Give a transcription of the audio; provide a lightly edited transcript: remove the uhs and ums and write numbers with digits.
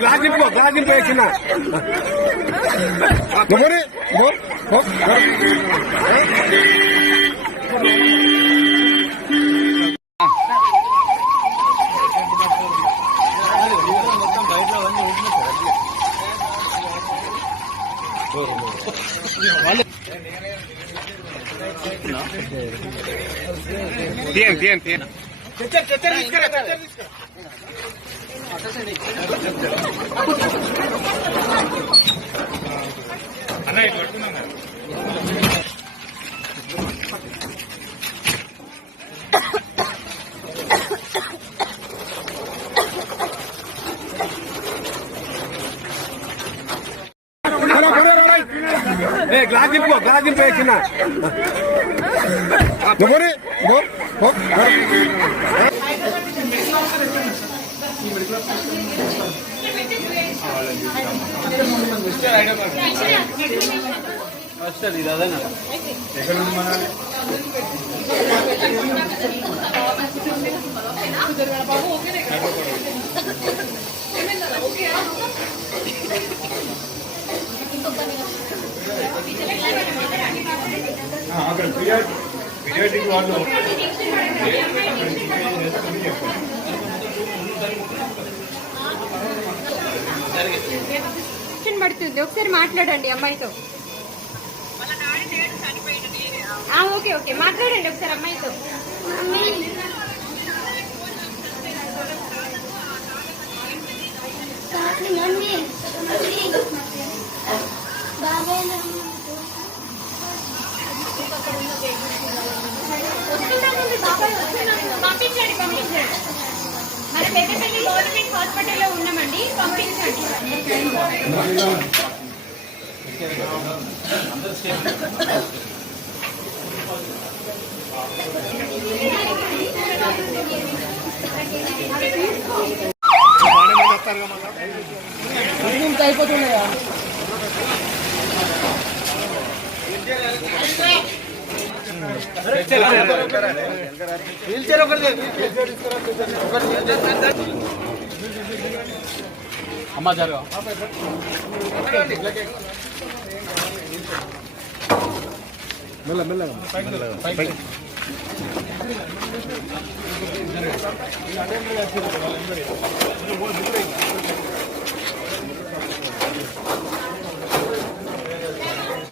Glass వేసిన తీయండి అన్న ఇటు పట్టుకున్నాం కదా. గ్లాస్ వేసిన వస్తుంది ఇది అదేనా ఎక్కడ ఉంది మన అక్కడ పీడియాట్రిక్ వాళ్ళు పడుతుంది ఒకసారి మాట్లాడండి అమ్మాయితో. ఓకే ఓకే మాట్లాడండి ఒకసారి అమ్మాయితో. పంపించండి పంపించండి. మన పెద్దపల్లి గవర్నమెంట్ హాస్పిటల్లో ఉన్నామండి, పంపించండి. అయిపోతున్నాయా అమ్మా జరగా మెల్లగా